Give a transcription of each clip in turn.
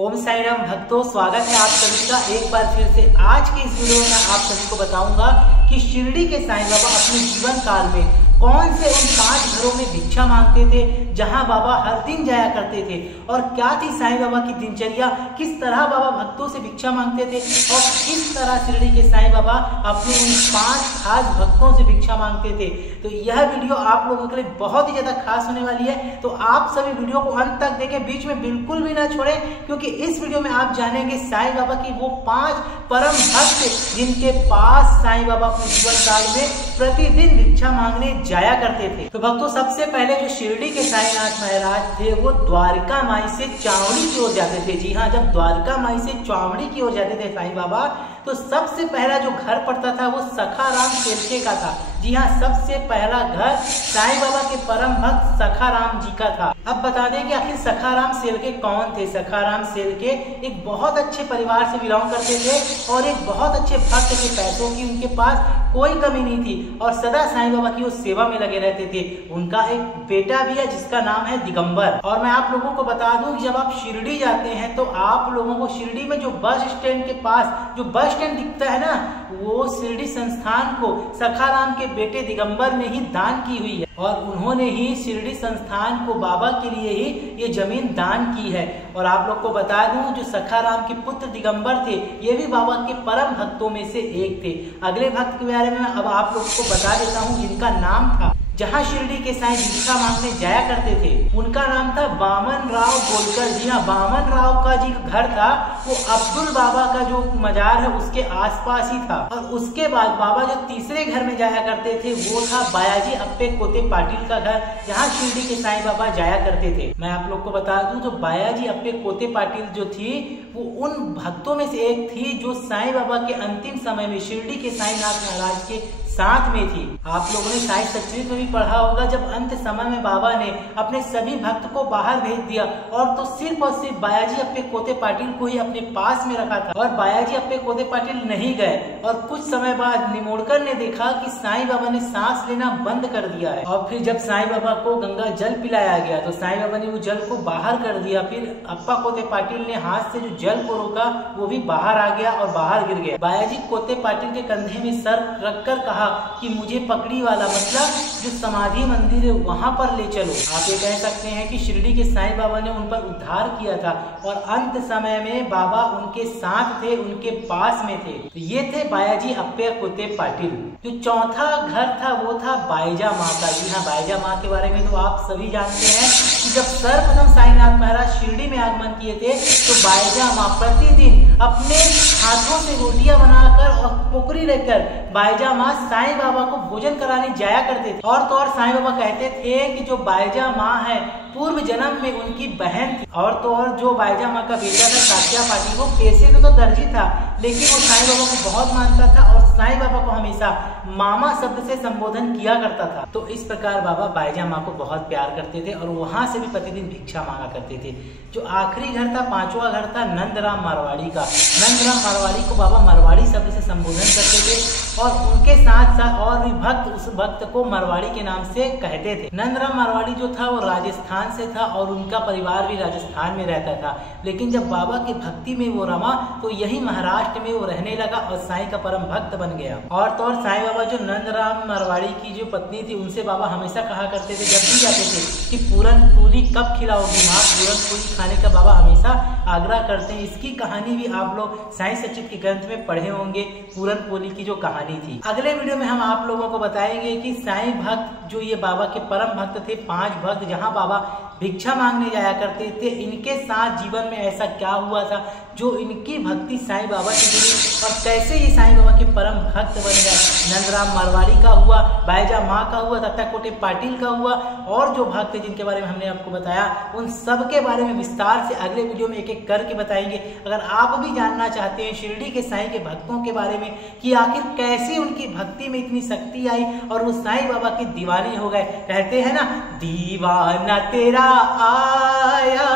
ओम साई राम भक्तों, स्वागत है आप सभी का एक बार फिर से। आज के इस वीडियो में आप सभी को बताऊंगा कि शिरडी के साईं बाबा अपने जीवन काल में कौन से उन 5 घरों में भिक्षा मांगते थे जहां बाबा हर दिन जाया करते थे, और क्या थी साईं बाबा की दिनचर्या, किस तरह बाबा भक्तों से भिक्षा मांगते थे और किस तरह शिरडी के साईं बाबा अपने उन 5 खास भक्तों से भिक्षा मांगते थे। तो यह वीडियो आप लोगों के लिए बहुत ही ज्यादा खास होने वाली है, तो आप सभी वीडियो को अंत तक देखें, बीच में बिल्कुल भी ना छोड़ें, क्योंकि इस वीडियो में आप जानेंगे साईं बाबा की वो 5 परम भक्त जिनके पास साईं बाबा अपने जीवन काल में प्रतिदिन भिक्षा मांगने जाया करते थे। तो भक्तों, सबसे पहले जो शिरडी के साईनाथ महाराज थे वो द्वारका माई से चावड़ी की ओर जाते थे। जी हाँ, जब द्वारका माई से चावड़ी की ओर जाते थे साईं बाबा, तो सबसे पहला जो घर पड़ता था वो सखाराम सेलके का था। जी हाँ, सबसे पहला घर साईं बाबा के परम भक्त सखाराम जी का था। अब बता दें कि आखिर सखाराम सेलके कौन थे। सखाराम सेलके एक बहुत अच्छे परिवार से बिलोंग करते थे और एक बहुत अच्छे भक्त के, पैसों की उनके पास कोई कमी नहीं थी और सदा साईं बाबा की वो सेवा में लगे रहते थे। उनका एक बेटा भी है जिसका नाम है दिगंबर। और मैं आप लोगों को बता दूं कि जब आप शिरडी जाते हैं तो आप लोगों को शिरडी में जो बस स्टैंड के पास जो बस स्टैंड दिखता है ना, वो शिरडी संस्थान को सखाराम के बेटे दिगंबर ने ही दान की हुई है और उन्होंने ही शिरडी संस्थान को बाबा के लिए ही ये जमीन दान की है। और आप लोग को बता दूं, जो सखाराम के पुत्र दिगंबर थे ये भी बाबा के परम भक्तों में से एक थे। अगले भक्त के बारे में अब आप लोग को बता देता हूँ, जिनका नाम था, जहाँ शिरडी के साईं भिक्षा मांगने जाया करते थे, उनका नाम था बामन राव गोलकर। जी हाँ, बामन राव का जी घर था वो अब्दुल बाबा का जो मजार है उसके आसपास ही था। और उसके बाद बाबा जो तीसरे घर में जाया करते थे वो था बायाजी अप्पे कोते पाटिल का घर, जहाँ शिरडी के साईं बाबा जाया करते थे। मैं आप लोग को बता दूं, जो बायाजी अप्पे कोते पाटिल जो थी वो उन भक्तों में से एक थी जो साईं बाबा के अंतिम समय में शिरडी के साईनाथ महाराज के साथ में थी। आप लोगों ने साई सच्चरित्र में भी पढ़ा होगा, जब अंत समय में बाबा ने अपने सभी भक्त को बाहर भेज दिया और तो सिर्फ और सिर्फ बायाजी अप्पे कोते पाटिल को ही अपने पास में रखा था। और बायाजी अप्पे कोते पाटिल नहीं गए और कुछ समय बाद निमोड़कर ने देखा कि साईं बाबा ने सांस लेना बंद कर दिया है। और फिर जब साईं बाबा को गंगा जल पिलाया गया तो साईं बाबा ने वो जल को बाहर कर दिया। फिर अप्पा कोते पाटिल ने हाथ से जो जल को रोका वो भी बाहर आ गया और बाहर गिर गया। बायाजी कोते पाटिल के कंधे में सर रखकर कहा कि मुझे पकड़ी वाला, मतलब जो समाधि मंदिर है वहां पर ले चलो। आप ये कह सकते हैं कि शिरडी के साईं बाबा ने उन पर उद्धार किया था और अंत समय में बाबा उनके साथ थे, उनके पास में थे। तो ये थे बायाजी अप्पे कोते पाटिल। जो चौथा घर था वो था बाईजा माँ का। जी हाँ, बाईजा माँ के बारे में तो आप सभी जानते हैं कि जब सर्वप्रथम साईनाथ महाराज शिरडी में आगमन किए थे तो बाईजा माँ प्रतिदिन अपने हाथों से रोटियां बनाकर और पोखरी लेकर बाईजा माँ साईं बाबा को भोजन कराने जाया करते थे। और तो और साईं बाबा कहते थे कि जो बाईजा माँ है पूर्व जन्म में उनकी बहन थी। और तो और जो बाईजा माँ का बेटा था कातिया पाटिल, वो पैसे तो दर्जी था लेकिन वो साईं बाबा को बहुत मानता था और साईं बाबा को हमेशा मामा शब्द से संबोधन किया करता था। तो इस प्रकार बाबा बाईजा माँ को बहुत प्यार करते थे और वहां से भी प्रतिदिन भिक्षा मांगा करते थे। जो आखिरी घर था, 5वां घर था नंदराम मारवाड़ी का। नंदराम मारवाड़ी को बाबा मरवाड़ी शब्द से संबोधन करते थे और उनके साथ साथ और भी भक्त उस भक्त को मरवाड़ी के नाम से कहते थे। नंदराम मारवाड़ी जो था वो राजस्थान से था और उनका परिवार भी राजस्थान में रहता था, लेकिन जब बाबा की भक्ति में वो रमा तो यही महाराष्ट्र में वो रहने लगा और साईं का परम भक्त बन गया। और तो और साईं बाबा जो नंदराम मारवाड़ी की जो पत्नी थी उनसे बाबा हमेशा कहा करते थे जब भी जाते थे कि पूरन पूरी कब खिलाओगी माँ, पूरन पूरी खाने का बाबा हमेशा आग्रह करते हैं। इसकी कहानी भी आप लोग साईं सच्चित के ग्रंथ में पढ़े होंगे, पूरन पोली की जो कहानी थी। अगले वीडियो में हम आप लोगों को बताएंगे कि साईं भक्त जो ये बाबा के परम भक्त थे, 5 भक्त जहाँ बाबा भिक्षा मांगने जाया करते थे, इनके साथ जीवन में ऐसा क्या हुआ था जो इनकी भक्ति साईं बाबा से जुड़ी और कैसे ये साईं बाबा के परम भक्त बन गए। नंदराम मारवाड़ी का हुआ, बाईजा माँ का हुआ, दत्ता कोटे पाटिल का हुआ और जो भक्त जिनके बारे में हमने आपको बताया उन सब के बारे में विस्तार से अगले वीडियो में एक एक करके बताएंगे। अगर आप भी जानना चाहते हैं शिरडी के साईं के भक्तों के बारे में कि आखिर कैसे उनकी भक्ति में इतनी शक्ति आई और वो साईं बाबा के दीवाने हो गए, कहते हैं ना, दीवाना तेरा आया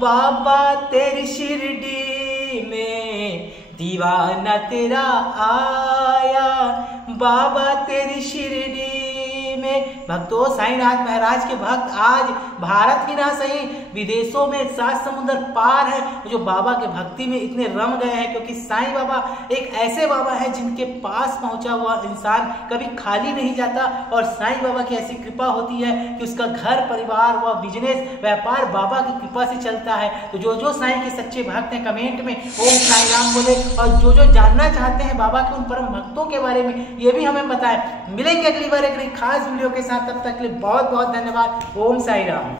बाबा तेरी शिरडी में, दीवाना तेरा आया बाबा तेरी शिरडी में। में भक्तों, साईनाथ महाराज के भक्त आज भारत ही ना सही विदेशों में 7 समुद्र पार है जो बाबा के भक्ति में इतने रम गए हैं, क्योंकि साईं बाबा एक ऐसे बाबा है जिनके पास पहुंचा हुआ इंसान कभी खाली नहीं जाता। और साईं बाबा की ऐसी कृपा होती है कि उसका घर परिवार व बिजनेस व्यापार बाबा की कृपा से चलता है। तो जो साईं के सच्चे भक्त हैं कमेंट में ओम साईं राम बोले, और जो जानना चाहते हैं बाबा के उन परम भक्तों के बारे में ये भी हमें बताएं। मिलेंगे अगली बार एक नई खास वीडियो के साथ, तब तक के लिए बहुत बहुत धन्यवाद। ओम साईं राम।